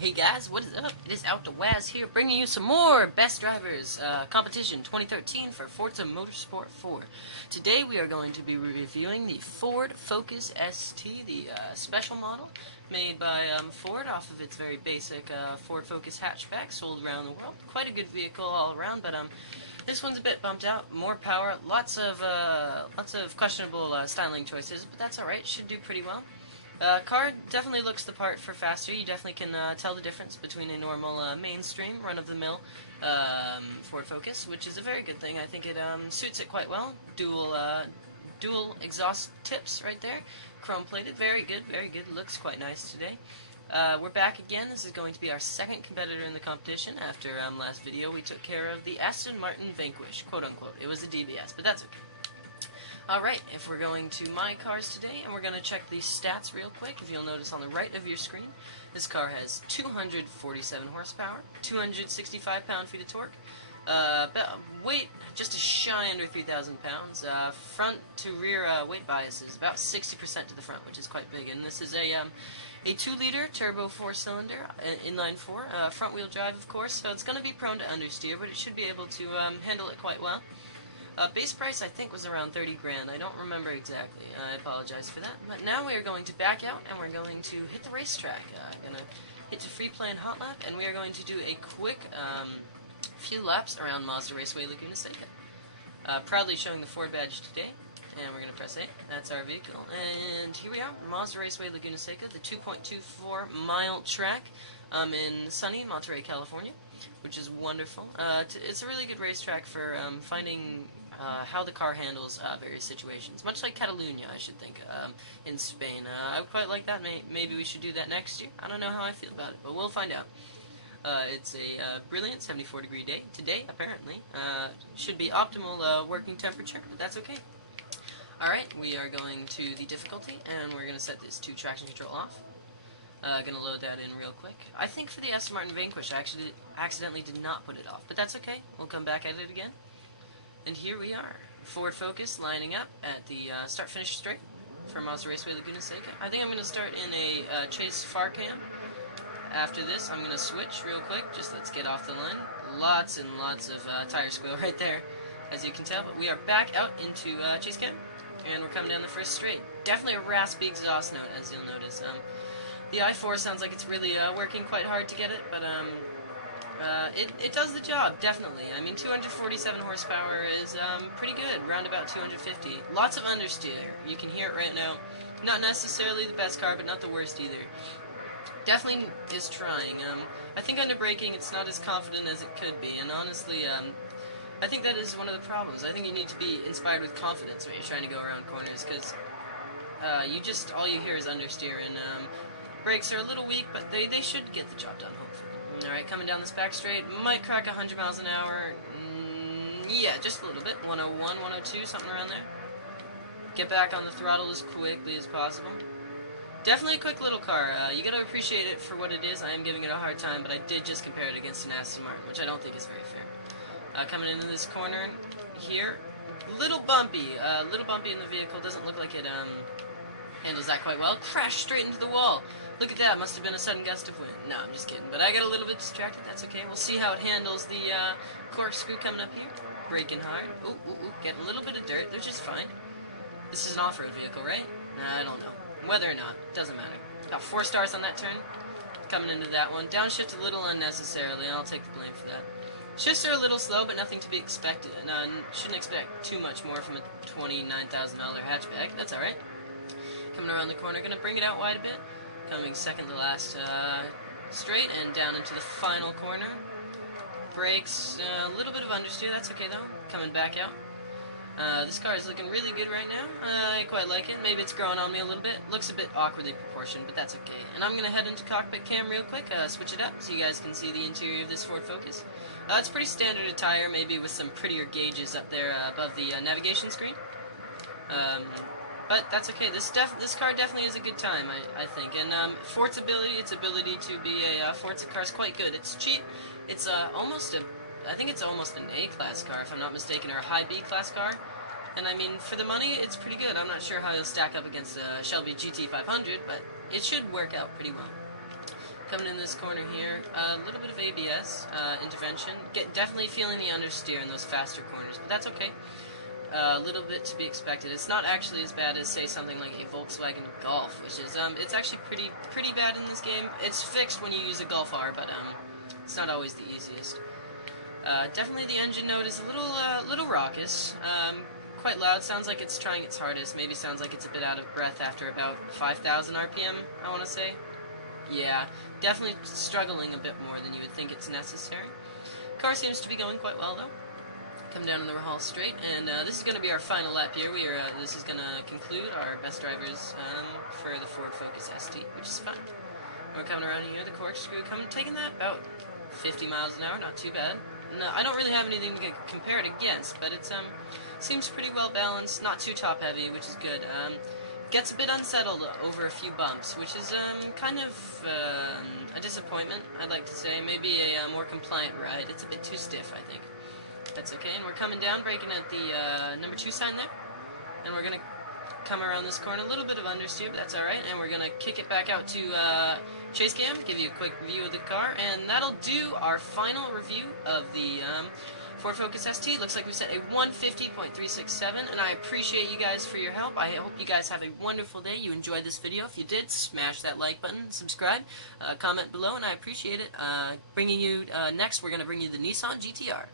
Hey guys, what is up? It is Out the Waz here, bringing you some more Best Drivers competition 2013 for Forza Motorsport 4. Today we are going to be reviewing the Ford Focus ST, the special model made by Ford off of its very basic Ford Focus hatchback sold around the world. Quite a good vehicle all around, but this one's a bit bumped out. More power, lots of questionable styling choices, but that's all right. Should do pretty well. Car definitely looks the part for faster. You definitely can tell the difference between a normal mainstream, run-of-the-mill Ford Focus, which is a very good thing. I think it suits it quite well. Dual exhaust tips right there, chrome-plated. Very good, very good. Looks quite nice today. We're back again. This is going to be our second competitor in the competition. After last video, we took care of the Aston Martin Vanquish, quote-unquote. It was a DBS, but that's okay. Alright, if we're going to My Cars today, and we're going to check the stats real quick. If you'll notice on the right of your screen, this car has 247 horsepower, 265 pound-feet of torque, weight just a shy under 3,000 pounds, front to rear weight bias is about 60% to the front, which is quite big, and this is a 2-liter turbo 4-cylinder, inline 4, front-wheel drive, of course, so it's going to be prone to understeer, but it should be able to handle it quite well. Base price, I think, was around 30 grand. I don't remember exactly. I apologize for that. But now we are going to back out, and we're going to hit the racetrack. Going to hit to free play and hot lap, and we are going to do a quick few laps around Mazda Raceway Laguna Seca. Proudly showing the Ford badge today, and we're going to press A. That's our vehicle. And here we are, Mazda Raceway Laguna Seca, the 2.24-mile track in sunny Monterey, California, which is wonderful. It's a really good racetrack for finding how the car handles various situations. Much like Catalunya, I should think, in Spain. I would quite like that. Maybe we should do that next year. I don't know how I feel about it, but we'll find out. It's a brilliant 74-degree day today, apparently. Should be optimal working temperature, but that's okay. Alright, we are going to the difficulty, and we're going to set this to traction control off. Gonna load that in real quick. I think for the Aston Martin Vanquish, I actually accidentally did not put it off, but that's okay. We'll come back at it again. And here we are. Ford Focus lining up at the start-finish straight for Mazda Raceway Laguna Seca. I think I'm going to start in a chase far cam. After this, I'm going to switch real quick. Just let's get off the line. Lots and lots of tire squeal right there, as you can tell. But we are back out into chase cam, and we're coming down the first straight. Definitely a raspy exhaust note, as you'll notice. The i4 sounds like it's really working quite hard to get it, but it does the job, definitely. I mean, 247 horsepower is pretty good, around about 250. Lots of understeer. You can hear it right now. Not necessarily the best car, but not the worst either. Definitely is trying. I think under braking, it's not as confident as it could be, and honestly, I think that is one of the problems. I think you need to be inspired with confidence when you're trying to go around corners, because all you hear is understeer, and brakes are a little weak, but they should get the job done, hopefully. Alright, coming down this back straight, might crack 100 miles an hour. Yeah, just a little bit. 101, 102, something around there. Get back on the throttle as quickly as possible. Definitely a quick little car. You gotta appreciate it for what it is. I am giving it a hard time, but I did just compare it against an Aston Martin, which I don't think is very fair. Coming into this corner here, little bumpy in the vehicle. Doesn't look like it handles that quite well. Crashed straight into the wall. Look at that, must have been a sudden gust of wind. No, I'm just kidding. But I got a little bit distracted, that's okay. We'll see how it handles the corkscrew coming up here. Braking hard. Ooh, getting a little bit of dirt, they're just fine. This is an off-road vehicle, right? I don't know. Whether or not, doesn't matter. Got 4 stars on that turn. Coming into that one. Downshift a little unnecessarily, I'll take the blame for that. Shifts are a little slow, but nothing to be expected. Shouldn't expect too much more from a $29,000 hatchback. That's alright. Coming around the corner, gonna bring it out wide a bit. Coming second to last straight and down into the final corner. Brakes, a little bit of understeer, that's okay though. Coming back out. This car is looking really good right now. I quite like it. Maybe it's growing on me a little bit. Looks a bit awkwardly proportioned, but that's okay. And I'm going to head into cockpit cam real quick, switch it up so you guys can see the interior of this Ford Focus. It's pretty standard attire, maybe with some prettier gauges up there above the navigation screen. But that's okay. This car definitely is a good time, I think. And Ford's its ability to be a Forza car is quite good. It's cheap. It's I think it's almost an A-class car, if I'm not mistaken, or a high B-class car. And I mean, for the money, it's pretty good. I'm not sure how it'll stack up against a Shelby GT500, but it should work out pretty well. Coming in this corner here, a little bit of ABS intervention. Definitely feeling the understeer in those faster corners, but that's okay. A little bit to be expected. It's not actually as bad as, say, something like a Volkswagen Golf, which is it's actually pretty bad in this game. It's fixed when you use a Golf R, but it's not always the easiest. Definitely the engine note is a little raucous. Quite loud. Sounds like it's trying its hardest. Maybe sounds like it's a bit out of breath after about 5,000 RPM, I want to say. Yeah, definitely struggling a bit more than you would think it's necessary. Car seems to be going quite well, though. Come down on the Rahal straight, and this is going to be our final lap here. This is going to conclude our best drivers for the Ford Focus ST, which is fun. We're coming around here, the corkscrew taking that about 50 miles an hour, not too bad. No, I don't really have anything to compare it against, but it's seems pretty well balanced, not too top heavy, which is good. Gets a bit unsettled over a few bumps, which is kind of a disappointment, I'd like to say. Maybe a more compliant ride. It's a bit too stiff, I think. That's okay, and we're coming down, braking at the number 2 sign there. And we're going to come around this corner, a little bit of understeer, but that's alright. And we're going to kick it back out to chase cam, give you a quick view of the car, and that'll do our final review of the Ford Focus ST. Looks like we set a 150.367, and I appreciate you guys for your help. I hope you guys have a wonderful day. You enjoyed this video. If you did, smash that like button, subscribe, comment below, and I appreciate it. Bringing you next, we're going to bring you the Nissan GTR.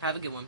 Have a good one.